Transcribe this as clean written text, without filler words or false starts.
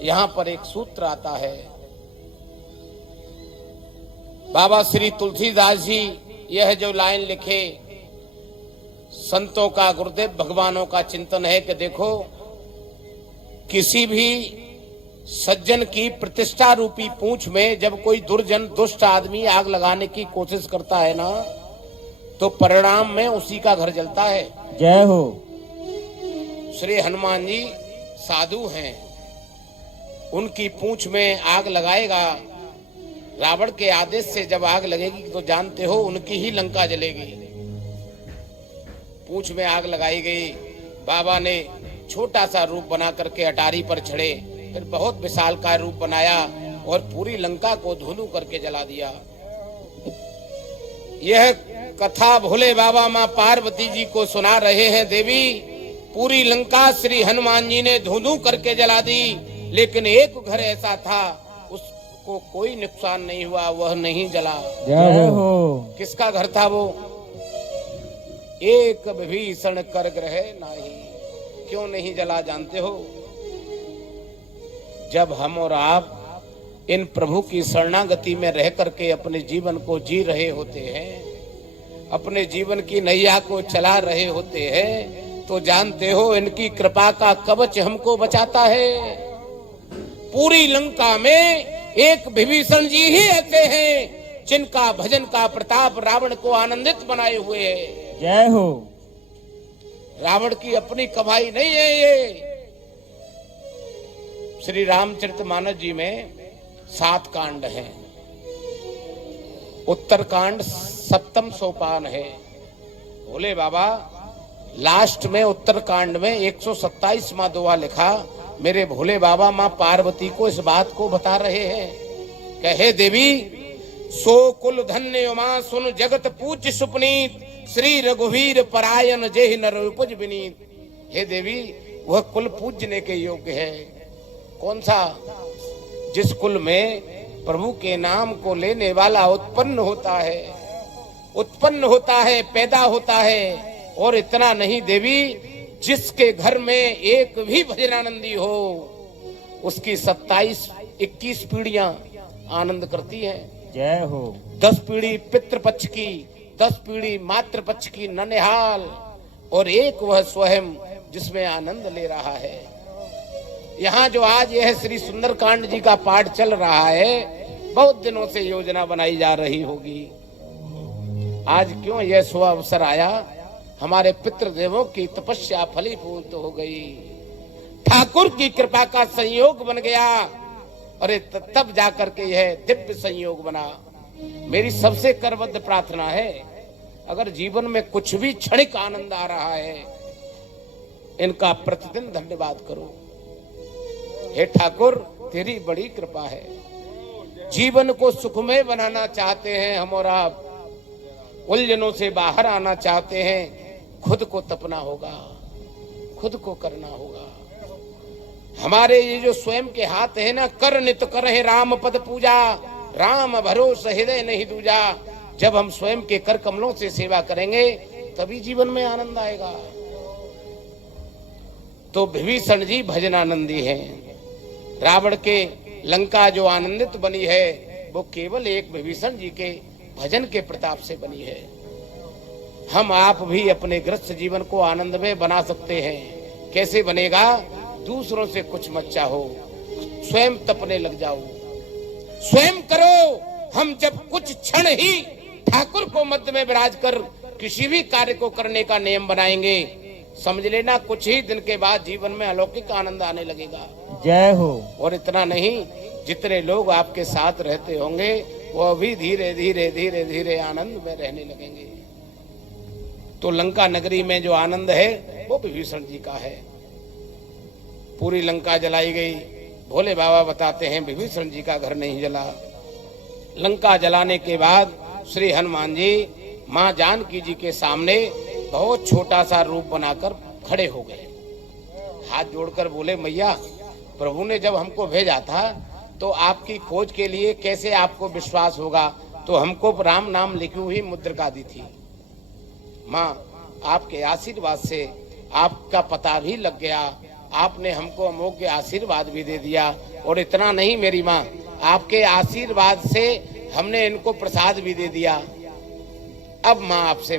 यहां पर एक सूत्र आता है। बाबा श्री तुलसीदास जी यह जो लाइन लिखे, संतों का, गुरुदेव भगवानों का चिंतन है कि देखो, किसी भी सज्जन की प्रतिष्ठा रूपी पूंछ में जब कोई दुर्जन दुष्ट आदमी आग लगाने की कोशिश करता है ना, तो परिणाम में उसी का घर जलता है। जय हो। श्री हनुमान जी साधु हैं, उनकी पूंछ में आग लगाएगा, रावण के आदेश से जब आग लगेगी तो जानते हो उनकी ही लंका जलेगी। पूंछ में आग लगाई गई, बाबा ने छोटा सा रूप बना करके अटारी पर चढ़े, फिर बहुत विशालकाय रूप बनाया और पूरी लंका को धुनु करके जला दिया। यह कथा भोले बाबा माँ पार्वती जी को सुना रहे हैं। देवी, पूरी लंका श्री हनुमान जी ने धुनु करके जला दी, लेकिन एक घर ऐसा था उसको कोई नुकसान नहीं हुआ, वह नहीं जला। जय हो। किसका घर था वो? एक विभीषण कर ग्रह नाही। क्यों नहीं जला जानते हो? जब हम और आप इन प्रभु की शरणागति में रह करके अपने जीवन को जी रहे होते हैं, अपने जीवन की नैया को चला रहे होते हैं, तो जानते हो इनकी कृपा का कवच हमको बचाता है। पूरी लंका में एक विभीषण जी ही ऐसे हैं जिनका भजन का प्रताप रावण को आनंदित बनाए हुए है। जय हो। रावण की अपनी कमाई नहीं है ये। श्री रामचरितमानस जी में 7 कांड हैं। उत्तर कांड 7वां सोपान है। भोले बाबा लास्ट में उत्तर कांड में 127वां दोहा लिखा, मेरे भोले बाबा माँ पार्वती को इस बात को बता रहे हैं। कहे देवी, सो कुल धन्य मां सुन जगत पूज्य सुपनीत, श्री रघुवीर परायण जेहि नर उपज विनीत। हे देवी, वह कुल पूजने के योग्य है। कौन सा? जिस कुल में प्रभु के नाम को लेने वाला उत्पन्न होता है, पैदा होता है। और इतना नहीं देवी, जिसके घर में एक भी भजनानंदी हो, उसकी 27-21 पीढ़ियां आनंद करती हैं। जय हो। 10 पीढ़ी पितृपक्ष की, 10 पीढ़ी मातृपक्ष की ननिहाल, और एक वह स्वयं जिसमें आनंद ले रहा है। यहाँ जो आज यह श्री सुंदरकांड जी का पाठ चल रहा है, बहुत दिनों से योजना बनाई जा रही होगी। आज क्यों यह शुभ अवसर आया? हमारे पितृदेवों की तपस्या फलीभूत हो गई, ठाकुर की कृपा का संयोग बन गया, और तब जाकर के यह दिव्य संयोग बना। मेरी सबसे करबद्ध प्रार्थना है, अगर जीवन में कुछ भी क्षणिक आनंद आ रहा है, इनका प्रतिदिन धन्यवाद करो। हे ठाकुर, तेरी बड़ी कृपा है। जीवन को सुखमय बनाना चाहते हैं हम और आप, उलझनों से बाहर आना चाहते हैं, खुद को तपना होगा, खुद को करना होगा। हमारे ये जो स्वयं के हाथ है ना, कर नित करहि राम पद पूजा, राम भरोसे हृदय नहीं दूजा। जब हम स्वयं के कर कमलों से सेवा करेंगे, तभी जीवन में आनंद आएगा। तो विभीषण जी भजनानंदी हैं। रावण के लंका जो आनंदित बनी है, वो केवल एक विभीषण जी के भजन के प्रताप से बनी है। हम आप भी अपने ग्रस्त जीवन को आनंदमय बना सकते हैं। कैसे बनेगा? दूसरों से कुछ मत चाहो, स्वयं तपने लग जाओ, स्वयं करो। हम जब कुछ क्षण ही ठाकुर को मध्य में विराज कर किसी भी कार्य को करने का नियम बनाएंगे, समझ लेना कुछ ही दिन के बाद जीवन में अलौकिक आनंद आने लगेगा। जय हो। और इतना नहीं, जितने लोग आपके साथ रहते होंगे, वो भी धीरे धीरे धीरे धीरे आनंद में रहने लगेंगे। तो लंका नगरी में जो आनंद है, वो विभीषण जी का है। पूरी लंका जलाई गई। भोले बाबा बताते हैं विभीषण जी का घर नहीं जला। लंका जलाने के बाद श्री हनुमान जी माँ जानकी जी के सामने बहुत छोटा सा रूप बनाकर खड़े हो गए। हाथ जोड़कर बोले, मैया, प्रभु ने जब हमको भेजा था तो आपकी खोज के लिए कैसे आपको विश्वास होगा, तो हमको राम नाम लिखी हुई मुद्रिका दी थी। माँ, आपके आशीर्वाद से आपका पता भी लग गया आपने हमको अमोघ आशीर्वाद भी दे दिया। और इतना नहीं मेरी माँ, आपके आशीर्वाद से हमने इनको प्रसाद भी दे दिया। अब माँ आपसे